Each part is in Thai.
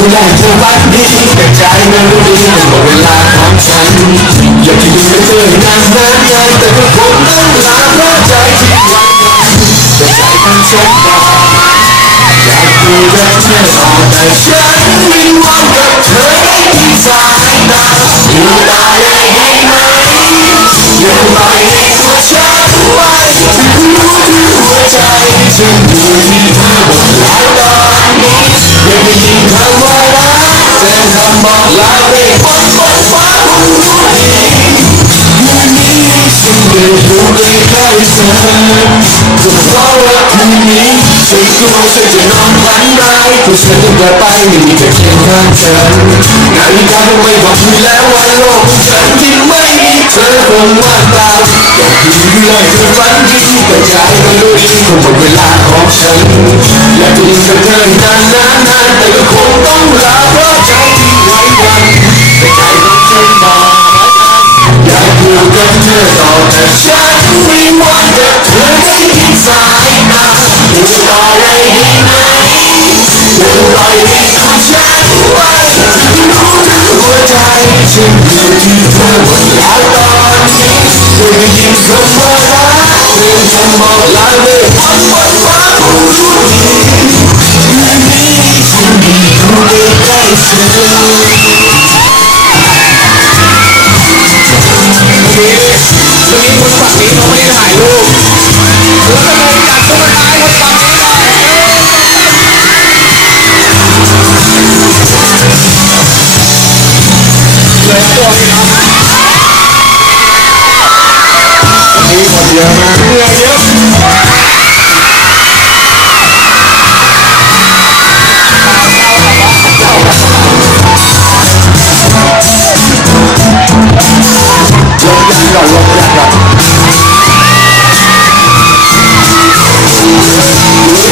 ดูแลเธอวันดีแต่ใจมันรู้ดีหมดเวลาของฉันอยากจะอยู่กับเธอนานนานนานแต่ก็คงต้องลาเพราะใจที่ไว้วันแต่ใจมันฉันบอกอยากดูแลเธอต่อแต่ฉันวิงวอนกับเธอที่สายตาดูตายได้ไหมอย่าปล่อยให้ตัวฉันไว้ถึงรู้ที่หัวใจฉันอ บอกลาไปบนบนฟ้าคงรู้ดีวันนี้ฉันเดินอยู่ใกล้ๆเธอก็เพราะว่าคืนนี้ฉันกลัวฉันจะนอนฝันร้ายเพราะฉันต้องกลับไปไม่มีเธอเคียงข้างฉันนาฬิกาคงไม่บอกอยู่แล้วว่าโลกของฉันที่ไม่มีเธอคงว่างเปล่าอยากอยู่ด้วยเธอฝันดีแต่ใจไม่รู้ดีคงหมดเวลาของฉันอยากจะอยู่กับเธอนานน เธอต่อแต่ฉันวิงวอนกับเธอที่สายตาอยู่ต่อเลยได้ไหมอย่าปล่อยให้ตัวฉันไว้รู้ทั้งหัวใจฉันอยู่ที่เธอหมดแล้วตอนนี้ได้ยินคำว่ารักเพียงคำบอกลาเลยวันวันฟ้าคงรู้ดีคืนนี้ฉันอยู่ใกล้เธอ วันนี้คนฝั่งนี้เขาไม่ได้ถ่ายรูปแล้วก็เลยจัดตุ๊กตาให้คนฝั่งนี้หน่อยเลือตัวนี้ครับวันนี้คนเยอะมากเยอะ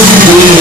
ค